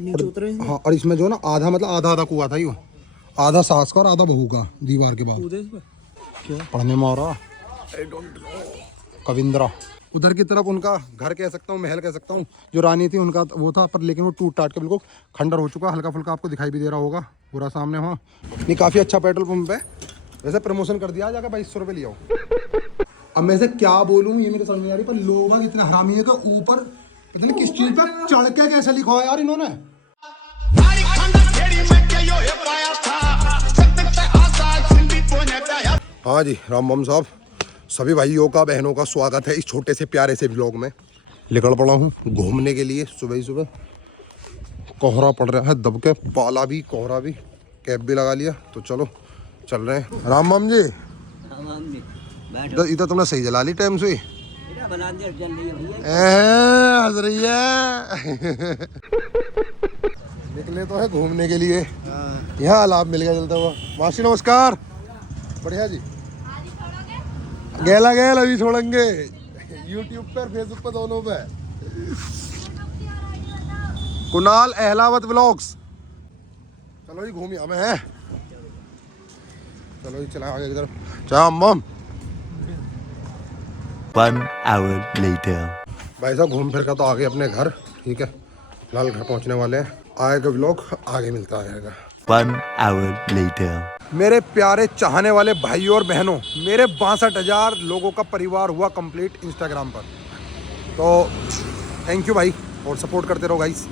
नीचे उतरे। हाँ, और इसमें जो ना आधा मतलब आधा कुआ था, यो आधा सास का और आधा बहू का दीवार के बाद पढ़ने में आ रहा। कविंद्रा उधर की तरफ उनका घर कह सकता हूँ, महल कह सकता हूँ, जो रानी थी उनका वो था, पर लेकिन वो टूट टाट के बिल्कुल खंडर हो चुका। हल्का फुल्का आपको दिखाई भी दे रहा होगा पूरा सामने वहाँ। नहीं, काफ़ी अच्छा पेट्रोल पंप है वैसे। प्रमोशन कर दिया जाकर 2200 रुपये लिया। अब मैं से क्या बोलूँ ये मेरे समझ में आ रही, पर लोग इतने हरामी है कि ऊपर पता नहीं किस चीज़ पर चढ़ के कैसे लिखा है यार इन्होंने। हाँ जी, राम बम साहब, सभी भाइयों का बहनों का स्वागत है इस छोटे से प्यारे से व्लॉग में। निकल पड़ा हूँ घूमने के लिए सुबह ही सुबह। कोहरा पड़ रहा है दब के, पाला भी कोहरा भी, कैप भी लगा लिया, तो चलो चल रहे हैं। राम बम जी, इधर तुमने सही जला ली टाइम से। हंस रही है। निकले तो है घूमने के लिए, यहाँ लाभ मिल गया चलता हुआ। मासी नमस्कार। बढ़िया जी, गेला अभी छोड़ेंगे यूट्यूब पर फेसबुक पर दोनों पे। कुणाल अहलावत व्लॉग्स। चलो जी घूमिए हमें है, चलो जी चला आगे की तरफ। चाम 1 hour later. भाई साहब घूम फिर कर तो आ गए अपने घर, ठीक है, फिलहाल घर पहुंचने वाले हैं। आएगा व्लॉग आगे मिलता रहेगा। 1 hour later. मेरे प्यारे चाहने वाले भाइयों और बहनों, मेरे 62,000 लोगों का परिवार हुआ कंप्लीट इंस्टाग्राम पर, तो थैंक यू भाई, और सपोर्ट करते रहो गाइस।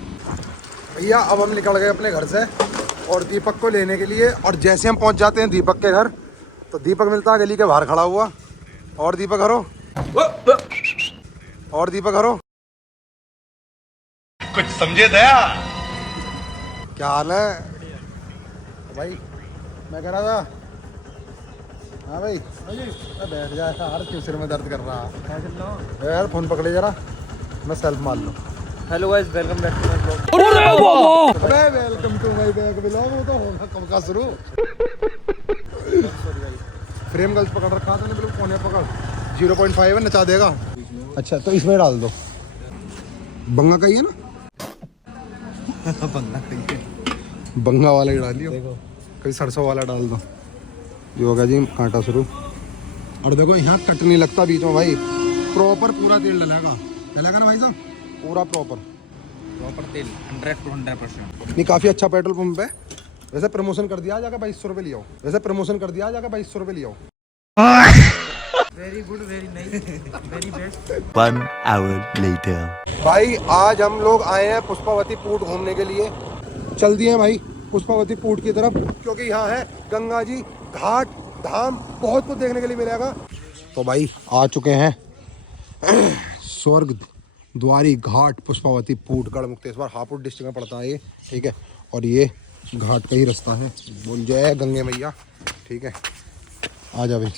भैया अब हम निकल गए अपने घर से और दीपक को लेने के लिए, और जैसे हम पहुंच जाते हैं दीपक के घर, तो दीपक मिलता है गली के बाहर खड़ा हुआ। और दीपक हरो, और दीपक हरो, कुछ समझे दया। क्या हाल है भाई? मैं कह रहा था, हाँ भाई बैठ जा यार, क्यों सिर में दर्द कर रहा यार? फोन पकड़े जरा, मैं सेल्फ मार लूँ। Hello guys, welcome back to my blog. अबे welcome to my back vlog, वो तो होगा कब का शुरू। फ्रेम गलत पकड़ रखा था, बिल्कुल कोने पकड़। 0.5 है, नचा देगा। अच्छा तो इसमें डाल दो। बंगा का ही है ना? बंगा वाला ही डालियो, कभी सरसों वाला डाल दो। ये होगा जी कांटा शुरू। और देखो यहाँ कट नहीं लगता बीच में भाई, प्रॉपर पूरा तेल डलेगा ना भाई साहब, पूरा प्रॉपर तेल 100 to 100%। नहीं, काफ़ी अच्छा पेट्रोल पंप है वैसे। प्रमोशन कर दिया जाकर 2200 रुपये लिया। वैसे प्रमोशन कर दिया जाकर 2200 रुपये लिया। Very good, very nice, very best. 1 hour later. भाई आज हम लोग आए हैं पुष्पावती पूट घूमने के लिए। चल दिए भाई पुष्पावती पूट की तरफ, क्योंकि यहाँ है गंगा जी घाट धाम, बहुत कुछ देखने के लिए मिलेगा। तो भाई आ चुके हैं स्वर्ग द्वारी घाट पुष्पावती पूट, गढ़मुक्तेश्वर, हापुड़ डिस्ट्रिक्ट में पड़ता है ये, ठीक है। और ये घाट का ही रास्ता है। बोल जय गंगे मैया, ठीक है। आ जा भाई,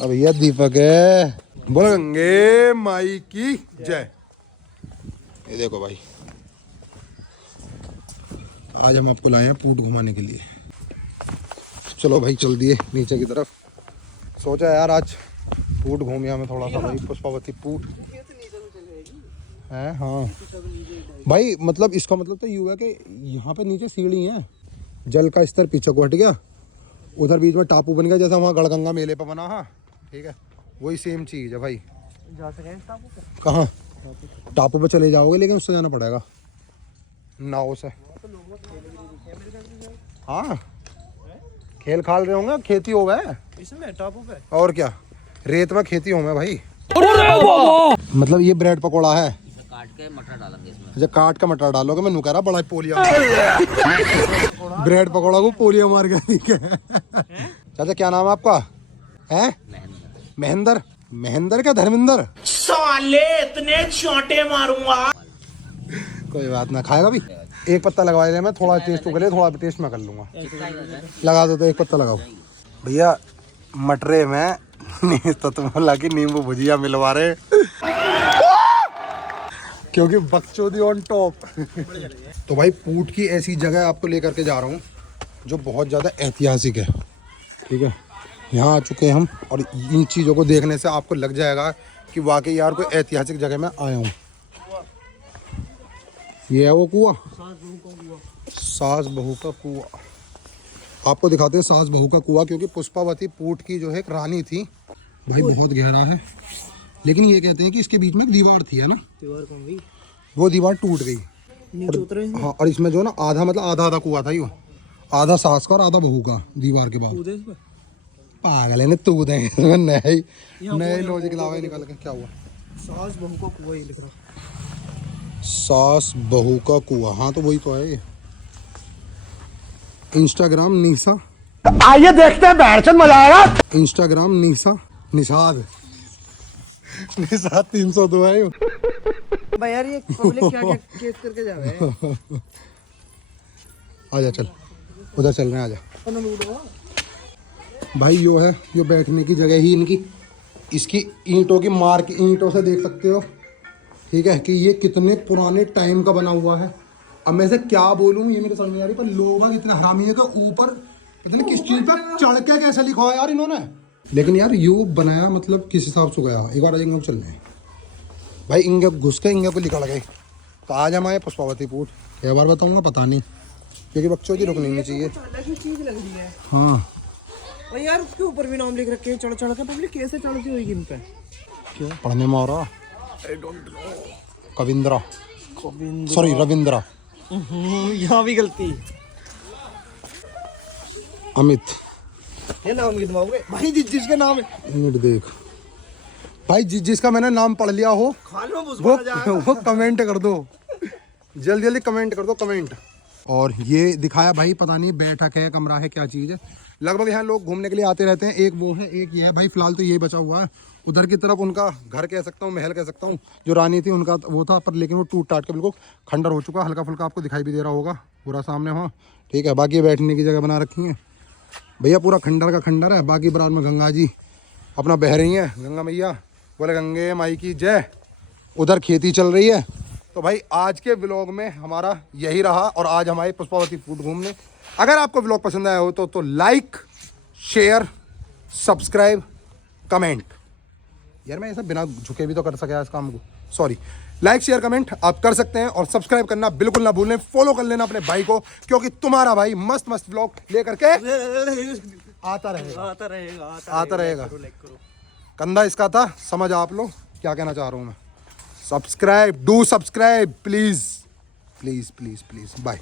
अब भैया दीपक है, बोल गंगे माई की जय। ये देखो भाई, आज हम आपको लाए हैं पूट घुमाने के लिए। चलो भाई चल दिए नीचे की तरफ। सोचा यार आज पूट घूमिया में थोड़ा सा भाई, पुष्पावती पूट है। हाँ भाई, मतलब इसका मतलब तो ये है कि यहाँ पे नीचे सीढ़ी है, जल का स्तर पीछे को हट गया, उधर बीच में टापू बन गया जैसा वहाँ गढ़गंगा मेले पे बना। हाँ ठीक है, वही सेम चीज़ है भाई। जा सके इस टापू पे? कहाँ टापू पे चले जाओगे, लेकिन उससे जाना पड़ेगा नाव से। हाँ खेल खाल रहे होंगे, खेती हो गए इसमें टापू पे, और क्या, रेत में खेती हो गए भाई। मतलब ये ब्रेड पकौड़ा है, काट के मटर डालेंगे इसमें। अच्छा काट का मटर डालोगे? मैं कह रहा बड़ा पोलिया ब्रेड पकौड़ा को पोलिया मार गया, ठीक है। चाचा क्या नाम है आपका? है महेंद्र। महेंद्र क्या धर्मेंद्र? साले इतने चोंटे मारूंगा। कोई बात ना, खाएगा भी। एक पत्ता लगवा ले, मैं थोड़ा टेस्ट कर ले, थोड़ा टेस्ट मैं कर लूंगा। लगा दो तो एक पत्ता लगाओ भैया। मटरे में तत्मला की नींबू भुजिया मिलवा रहे क्योंकि बकचोदी ऑन टॉप। तो भाई पूट की ऐसी जगह आपको लेकर के जा रहा हूँ जो बहुत ज़्यादा ऐतिहासिक है, ठीक है। यहाँ आ चुके हैं हम, और इन चीज़ों को देखने से आपको लग जाएगा कि वाकई यार कोई ऐतिहासिक जगह में आया हूँ। ये है वो कुआं, सास बहू का कुआं। आपको दिखाते हैं सास बहू का कुआं, क्योंकि पुष्पावती पूट की जो है एक रानी थी भाई, बहुत गहरा है। लेकिन ये कहते हैं कि इसके बीच में एक दीवार थी, है ना? दीवार कौन गई? वो दीवार टूट गई। नीचे उतरे हैं। हाँ, और इसमें जो ना आधा मतलब आधा आधा कुआं था यो, आधा सास का और आधा बहू का दीवार के बाद। कूदे इसमें। पागल है ना तू देंगे नए लॉजिक लावे निकल के। क्या हुआ? सास बहू का कुआं ही लिख रहा। सास बहू का कुआं, हाँ तो वही तो है ये। इंस्टाग्राम निशा, आइए देखते हैं बैठचंद मजा आएगा। इंस्टाग्राम निशा निषाद निषाद 302 है यो। भाई यार ये पब्लिक क्या क्या केस करके जा रहे हैं। आजा चल, उधर चल रहे हैं, आजा भाई। यो है, यो बैठने की जगह ही इनकी, इसकी ईंटों की मार्क, ईंटों से देख सकते हो, ठीक है, कि ये कितने पुराने टाइम का बना हुआ है। अब मैं से क्या बोलूँ ये मेरे समझ में आ रही, पर लोग इतने हरामी है कि ऊपर इतने किस चीज़ पर चढ़ के कैसे लिखा है यार इन्होंने। लेकिन यार यो बनाया मतलब किस हिसाब से गया। एक बार इंगे चल रहे भाई, इंगे घुस के इंगे को निकल गए। तो आज हम आए पुष्पावती पूट, कई बार बताऊँगा पता नहीं, क्योंकि बच्चों की रुकनी नहीं चाहिए। अलग ही चीज लग रही है। हाँ और यार उसके ऊपर भी नाम लिख रखे हैं, चढ़ चढ़ के पब्लिक कैसे चढ़ती होगी इन पे। क्या पढ़ने में आ रहा? कविंद्रा, सॉरी रविंद्रा। यहाँ भी गलती। अमित, ये नाम की दिमाग में भाई जिसका नाम है। मिनट देख भाई, जिसका मैंने नाम पढ़ लिया हो खाल में बुझ वो कमेंट कर दो, जल्दी जल्दी कमेंट कर दो, कमेंट। और ये दिखाया भाई, पता नहीं बैठक है, कमरा है, क्या चीज़ है। लगभग यहाँ लोग घूमने के लिए आते रहते हैं। एक वो है, एक ये है भाई। फिलहाल तो ये बचा हुआ है। उधर की तरफ उनका घर कह सकता हूँ, महल कह सकता हूँ, जो रानी थी उनका वो था, पर लेकिन वो टूट टाट के बिल्कुल खंडर हो चुका। हल्का फुल्का आपको दिखाई भी दे रहा होगा पूरा सामने वहाँ, ठीक है। बाकी बैठने की जगह बना रखी है भैया, पूरा खंडर का खंडर है। बाकी बरात में गंगा जी अपना बह रही हैं, गंगा मैया बोले गंगे माई की जय। उधर खेती चल रही है। तो भाई आज के व्लॉग में हमारा यही रहा, और आज हमारे पुष्पावती पूट घूमने। अगर आपको व्लॉग पसंद आया हो तो लाइक, शेयर, सब्सक्राइब, कमेंट। यार मैं ऐसा बिना झुके भी तो कर सका इस काम को, सॉरी। लाइक शेयर कमेंट आप कर सकते हैं, और सब्सक्राइब करना बिल्कुल ना भूलें। फॉलो कर लेना अपने भाई को, क्योंकि तुम्हारा भाई मस्त मस्त व्लॉग लेकर के आता रहेगा। कंधा इसका था, समझ आप लो क्या कहना चाह रहा हूँ मैं। Subscribe, do subscribe please please please please. Bye.